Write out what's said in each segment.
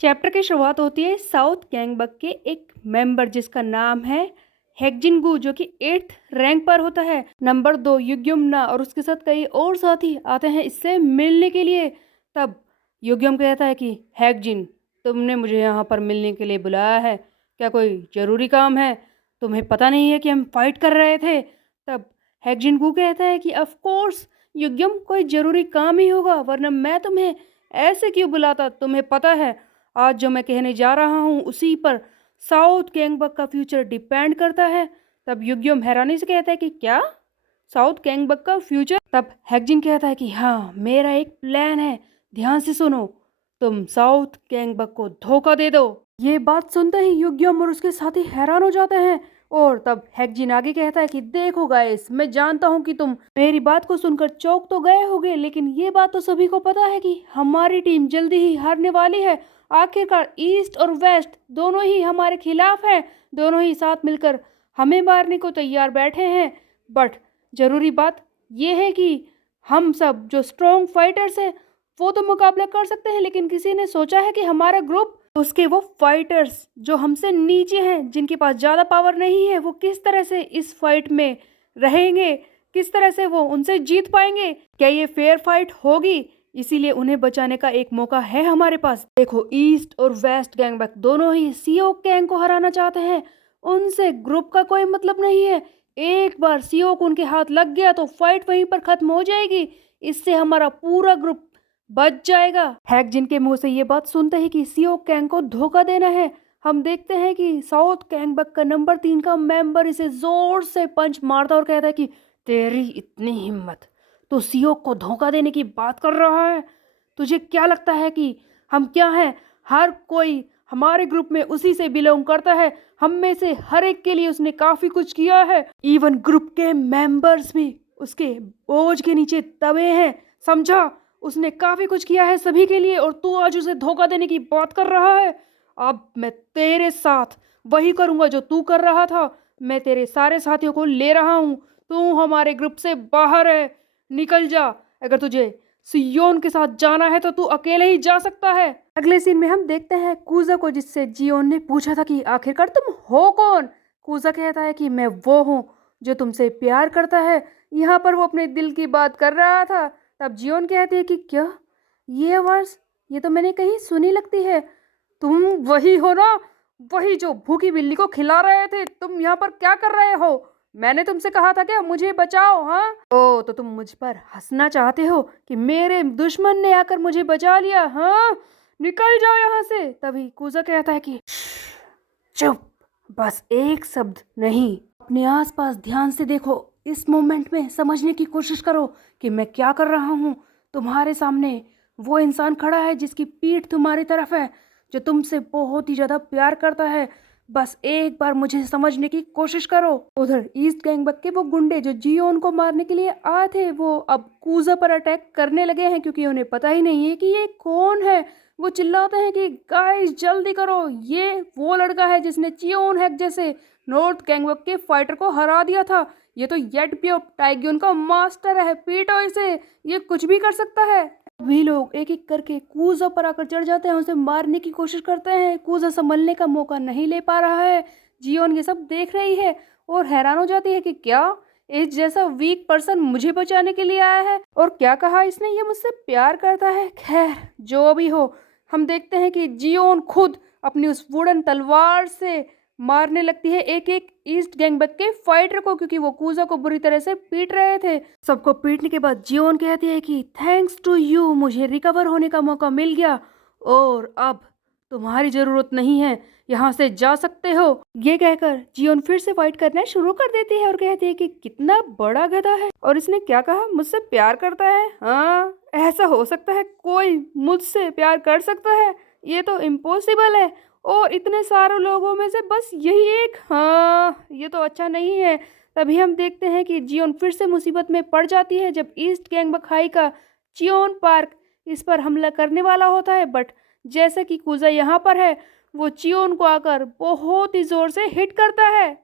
Chapter की शुरुआत होती है साउथ गैंगबक के एक मेंबर जिसका नाम है हेक्जिनगू, जो कि 8th रैंक पर होता है। नंबर 2 युग्युम्ना और उसके साथ कई और साथी आते हैं इससे मिलने के लिए। तब युग्युम कहता है कि हेक्जिन, तुमने मुझे यहाँ पर मिलने के लिए बुलाया है, क्या कोई ज़रूरी काम है? तुम्हें पता नहीं है कि हम फाइट कर रहे थे? तब हेक्जिनगू कहता है कि ऑफ कोर्स युग्युम, कोई ज़रूरी काम ही होगा, वरना मैं तुम्हें ऐसे क्यों बुलाता? तुम्हें पता है आज जो मैं कहने जा रहा हूँ उसी पर साउथ गैंगबक का फ्यूचर डिपेंड करता है। तब युग्युम हैरानी से कहता है कि क्या, साउथ गैंगबक का फ्यूचर? तब हेक्जिन कहता है कि हाँ, मेरा एक प्लान है, ध्यान से सुनो। तुम साउथ गैंगबक को धोखा दे दो। ये बात सुनते ही युग्युम और उसके साथी हैरान हो जाते हैं। और तब हेक्जिन आगे कहता है कि देखो गाइस, मैं जानता हूँ कि तुम मेरी बात को सुनकर चौंक तो गए होगे, लेकिन ये बात तो सभी को पता है कि हमारी टीम जल्दी ही हारने वाली है। आखिरकार ईस्ट और वेस्ट दोनों ही हमारे खिलाफ हैं, दोनों ही साथ मिलकर हमें मारने को तैयार बैठे हैं। बट ज़रूरी बात यह है कि हम सब जो स्ट्रॉन्ग फाइटर्स हैं वो तो मुकाबला कर सकते हैं, लेकिन किसी ने सोचा है कि हमारा ग्रुप, उसके वो फाइटर्स जो हमसे नीचे हैं, जिनके पास ज़्यादा पावर नहीं है, वो किस तरह से इस फाइट में रहेंगे, किस तरह से वो उनसे जीत पाएंगे, क्या ये फेयर फाइट होगी? इसीलिए उन्हें बचाने का एक मौका है हमारे पास। देखो, ईस्ट और वेस्ट गैंगबक दोनों ही सियोक गैंग को हराना चाहते हैं, उनसे ग्रुप का कोई मतलब नहीं है। एक बार सियोक उनके हाथ लग गया तो फाइट वहीं पर खत्म हो जाएगी, इससे हमारा पूरा ग्रुप बच जाएगा। हैक के मुंह से ये बात सुनते ही कि सियोक गैंग को धोखा देना है, हम देखते हैं कि साउथ गैंगबक का नंबर 3 का मेंबर इसे जोर से पंच मारता और कहता है कि तेरी इतनी हिम्मत, तो सियोक को धोखा देने की बात कर रहा है? तुझे क्या लगता है कि हम क्या हैं? हर कोई हमारे ग्रुप में उसी से बिलोंग करता है, हम में से हर एक के लिए उसने काफी कुछ किया है, इवन ग्रुप के मेंबर्स भी उसके बोझ के नीचे दबे हैं, समझा? उसने काफी कुछ किया है सभी के लिए, और तू आज उसे धोखा देने की बात कर रहा है। अब मैं तेरे साथ वही करूंगा जो तू कर रहा था, मैं तेरे सारे साथियों को ले रहा हूँ, तू हमारे ग्रुप से बाहर है, निकल जा। अगर तुझे सियोन के साथ जाना है तो तू अकेले ही जा सकता है। अगले सीन में हम देखते हैं कूजा को, जिससे जियोन ने पूछा था कि आखिरकार तुम हो कौन। कूजा कहता है कि मैं वो हूँ जो तुमसे प्यार करता है। यहाँ पर वो अपने दिल की बात कर रहा था। तब जियोन कहती है कि क्या, ये आवाज, ये तो मैंने कहीं सुनी लगती है। तुम वही हो ना, वही जो भूखी बिल्ली को खिला रहे थे? तुम यहाँ पर क्या कर रहे हो? मैंने तुमसे कहा था क्या मुझे बचाओ? हाँ, ओ तो तुम मुझ पर हंसना चाहते हो कि मेरे दुश्मन ने आकर मुझे बचा लिया? हाँ, निकल जाओ यहाँ से। तभी कूजा कहता है कि चुप, बस एक शब्द नहीं, अपने आसपास ध्यान से देखो, इस मोमेंट में समझने की कोशिश करो कि मैं क्या कर रहा हूँ। तुम्हारे सामने वो इंसान खड़ा है जिसकी पीठ तुम्हारी तरफ है, जो तुमसे बहुत ही ज़्यादा प्यार करता है। बस एक बार मुझे समझने की कोशिश करो। उधर ईस्ट गैंगबक के वो गुंडे जो जियोन को मारने के लिए आए थे, वो अब कूजा पर अटैक करने लगे हैं, क्योंकि उन्हें पता ही नहीं है कि ये कौन है। वो चिल्लाते हैं कि गाइस जल्दी करो, ये वो लड़का है जिसने चियोन हैक जैसे नॉर्थ गैंगबक के फाइटर को हरा दिया था। ये तो येटपियो टाइग्यून का मास्टर है, पीटो इसे, ये कुछ भी कर सकता है। सभी लोग एक एक करके कूजा पर आकर चढ़ जाते हैं, उसे मारने की कोशिश करते हैं। कूजा संभलने का मौका नहीं ले पा रहा है। जियोन ये सब देख रही है और हैरान हो जाती है कि क्या इस जैसा वीक पर्सन मुझे बचाने के लिए आया है, और क्या कहा इसने, ये मुझसे प्यार करता है। खैर जो भी हो, हम देखते हैं कि जियोन खुद अपनी उस वुडन तलवार से मारने लगती है एक एक ईस्ट गैंगबक के फाइटर को, क्योंकि वो कूजा को बुरी तरह से पीट रहे थे। सबको पीटने के बाद जियोन कहती है कि थैंक्स टू यू मुझे रिकवर होने का मौका मिल गया, और अब तुम्हारी जरूरत नहीं है, यहाँ से जा सकते हो। ये कहकर जियोन फिर से फाइट करना शुरू कर देती है और कहती है कि कितना बड़ा गधा है, और इसने क्या कहा, मुझसे प्यार करता है? हाँ, ऐसा हो सकता है कोई मुझसे प्यार कर सकता है? ये तो इम्पॉसिबल है, और इतने सारे लोगों में से बस यही एक? हाँ, ये तो अच्छा नहीं है। तभी हम देखते हैं कि जियोन फिर से मुसीबत में पड़ जाती है जब ईस्ट गैंगबक हाई का चियोन पार्क इस पर हमला करने वाला होता है। बट जैसे कि कूजा यहाँ पर है, वो चियोन को आकर बहुत ही जोर से हिट करता है।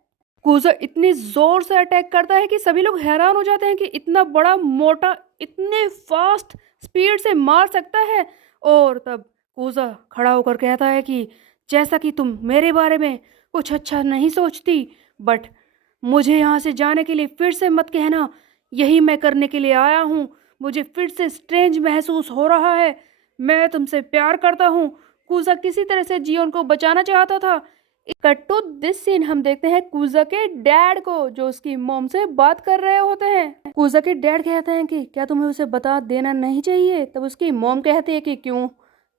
कूजा इतनी जोर से अटैक करता है कि सभी लोग हैरान हो जाते हैं कि इतना बड़ा मोटा इतने फास्ट स्पीड से मार सकता है। और तब कूजा खड़ा होकर कहता है कि जैसा कि तुम मेरे बारे में कुछ अच्छा नहीं सोचती, बट मुझे यहाँ से जाने के लिए फिर से मत कहना। यही मैं करने के लिए आया हूँ। मुझे फिर से स्ट्रेंज महसूस हो रहा है। मैं तुमसे प्यार करता हूँ। कूजा किसी तरह से जियोन को बचाना चाहता था। कट टू दिस सीन हम देखते हैं कूजा के डैड को जो उसकी मॉम से बात कर रहे होते हैं। कूजा के डैड कहते हैं कि क्या तुम्हें उसे बता देना नहीं चाहिए? तब उसकी मॉम कहती है कि क्यों,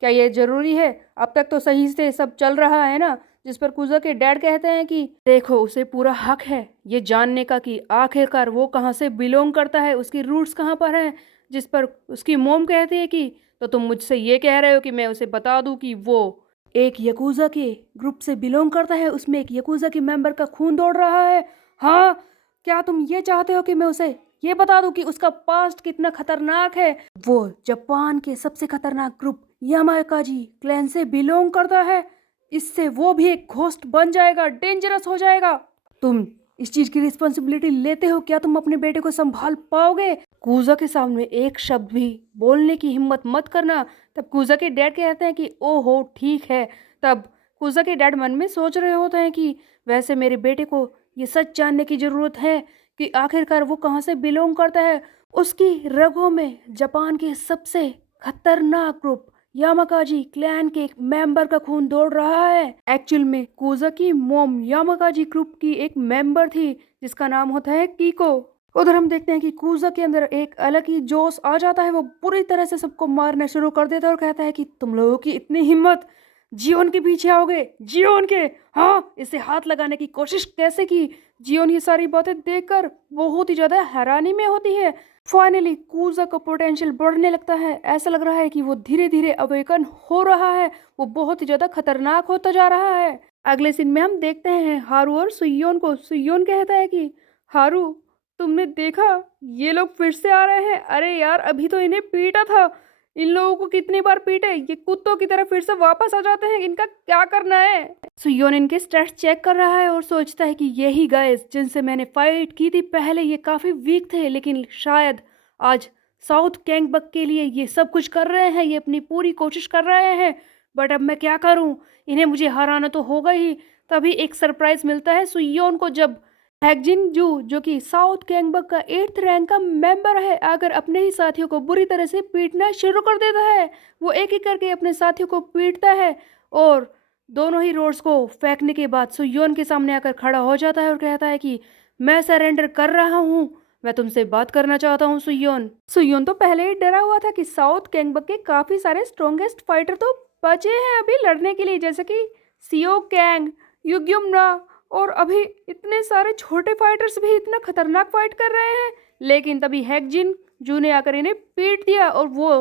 क्या ये जरूरी है? अब तक तो सही से सब चल रहा है ना। जिस पर कूजा के डैड कहते हैं कि देखो, उसे पूरा हक है ये जानने का कि आखिरकार वो कहाँ से बिलोंग करता है, उसकी रूट्स कहाँ पर हैं। जिस पर उसकी मॉम कहती है कि तो तुम मुझसे ये कह रहे हो कि मैं उसे बता दूं कि वो एक यकूजा के ग्रुप से बिलोंग करता है, उसमें एक यकूजा के मेंबर का खून दौड़ रहा है। हाँ, क्या तुम ये चाहते हो कि मैं उसे ये बता दूं कि उसका पास्ट कितना खतरनाक है? वो जापान के सबसे खतरनाक ग्रुप यामाकाजी क्लैन से बिलोंग करता है। इससे वो भी एक घोस्ट बन जाएगा, डेंजरस हो जाएगा। तुम इस चीज की रिस्पॉन्सिबिलिटी लेते हो? क्या तुम अपने बेटे को संभाल पाओगे? कूजा के सामने एक शब्द भी बोलने की हिम्मत मत करना। तब कूजा के डैड कहते हैं कि ओहो ठीक है। तब कूजा के डैड मन में सोच रहे होते हैं कि वैसे मेरे बेटे को ये सच जानने की जरूरत है कि आखिरकार वो कहाँ से बिलोंग करता है। उसकी रगों में जापान के सबसे खतरनाक ग्रुप यामाकाजी क्लैन के एक मेंबर का खून दौड़ रहा है। एक्चुअल में कूजा की मोम यामाकाजी ग्रुप की एक मेंबर थी जिसका नाम होता है कीको। उधर हम देखते हैं कि कूजा के अंदर एक अलग ही जोश आ जाता है। वो बुरी तरह से सबको मारना शुरू कर देता है और कहता है कि तुम लोगों की इतनी हिम्मत, जियोन के पीछे आओगे? जियोन के? हाँ, इसे हाथ लगाने की कोशिश कैसे की? जियोन ये सारी बातें देखकर बहुत ही ज्यादा हैरानी में होती है। फाइनली कूजा का पोटेंशियल बढ़ने लगता है। ऐसा लग रहा है कि वो धीरे धीरे अवेकन हो रहा है। वो बहुत ही ज्यादा खतरनाक होता जा रहा है। अगले सीन में हम देखते हैं हारू और सुयोन को। सुयोन कहता है कि हारू, तुमने देखा ये लोग फिर से आ रहे हैं? अरे यार, अभी तो इन्हें पीटा था। इन लोगों को कितनी बार पीटे, ये कुत्तों की तरह फिर से वापस आ जाते हैं। इनका क्या करना है? सुयोन इनके स्टैट्स चेक कर रहा है और सोचता है कि यही गाइस जिनसे मैंने फाइट की थी पहले, ये काफी वीक थे, लेकिन शायद आज साउथ गैंगबक के लिए ये सब कुछ कर रहे हैं। ये अपनी पूरी कोशिश कर रहे हैं। बट अब मैं क्या करूं? इन्हें मुझे हराना तो होगा ही। तभी एक सरप्राइज मिलता है सुयोन को जब हैगजिन जू जो कि साउथ गैंगबक का 8th रैंक का मेंबर है, अगर अपने ही साथियों को बुरी तरह से पीटना शुरू कर देता है। वो एक एक करके अपने साथियों को पीटता है और दोनों ही रोड्स को फेंकने के बाद सुयोन के सामने आकर खड़ा हो जाता है और कहता है कि मैं सरेंडर कर रहा हूँ, मैं तुमसे बात करना चाहता हूँ सुयोन। सुयोन तो पहले ही डरा हुआ था कि साउथ गैंगबक के काफी सारे स्ट्रॉन्गेस्ट फाइटर तो बचे हैं अभी लड़ने के लिए, जैसे कि सियो कैंग, युग्युम्ना और अभी इतने सारे छोटे फाइटर्स भी इतना खतरनाक फाइट कर रहे हैं। लेकिन तभी हैगजिन जू ने आकर इन्हें पीट दिया और वो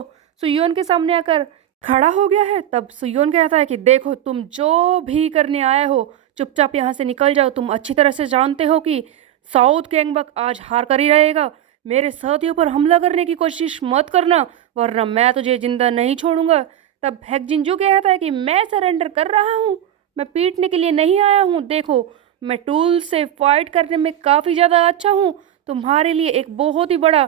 सुयोन के सामने आकर खड़ा हो गया है। तब सुयोन कहता है कि देखो, तुम जो भी करने आए हो चुपचाप यहाँ से निकल जाओ। तुम अच्छी तरह से जानते हो कि साउथ गैंगबक आज हार कर ही रहेगा। मेरे साथियों पर हमला करने की कोशिश मत करना, वरना मैं तुझे जिंदा नहीं छोड़ूंगा। तब हैगजिन जू कहता है कि मैं सरेंडर कर रहा हूँ, मैं पीटने के लिए नहीं आया हूँ। देखो, मैं टूल से फाइट करने में काफ़ी ज़्यादा अच्छा हूँ। तुम्हारे लिए एक बहुत ही बड़ा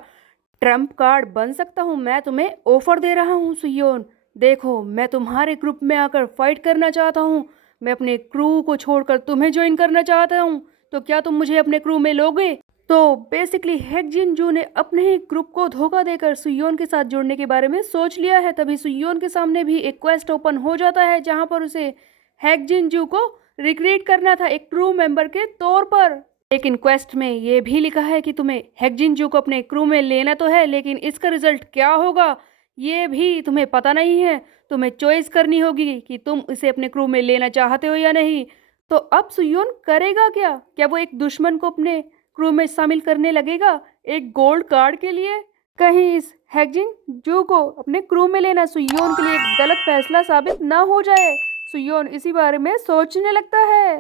ट्रम्प कार्ड बन सकता हूँ। मैं तुम्हें ऑफर दे रहा हूँ सुयोन। देखो, मैं तुम्हारे ग्रुप में आकर फाइट करना चाहता हूँ। मैं अपने क्रू को छोड़कर तुम्हें ज्वाइन करना चाहता हूँ। तो क्या तुम मुझे अपने क्रू में लोगे? तो बेसिकली हैगजिन जू ने अपने ही ग्रुप को धोखा देकर सुयोन के साथ जुड़ने के बारे में सोच लिया है। तभी सुयोन के सामने भी एक क्वेस्ट ओपन हो जाता है जहाँ पर उसे हैगजिन जू को रिक्रूट करना था एक क्रू मेंबर के तौर पर। लेकिन क्वेस्ट में ये भी लिखा है कि तुम्हें हैगजिन जू को अपने क्रू में लेना तो है, लेकिन इसका रिजल्ट क्या होगा ये भी तुम्हें पता नहीं है। तुम्हें चॉइस करनी होगी कि तुम इसे अपने क्रू में लेना चाहते हो या नहीं। तो अब सुयोन करेगा क्या? क्या वो एक दुश्मन को अपने क्रू में शामिल करने लगेगा एक गोल्ड कार्ड के लिए? कहीं इस हैगजिन जू को अपने क्रू में लेना सुयोन के लिए एक गलत फैसला साबित ना हो जाए। सुयोन इसी बारे में सोचने लगता है।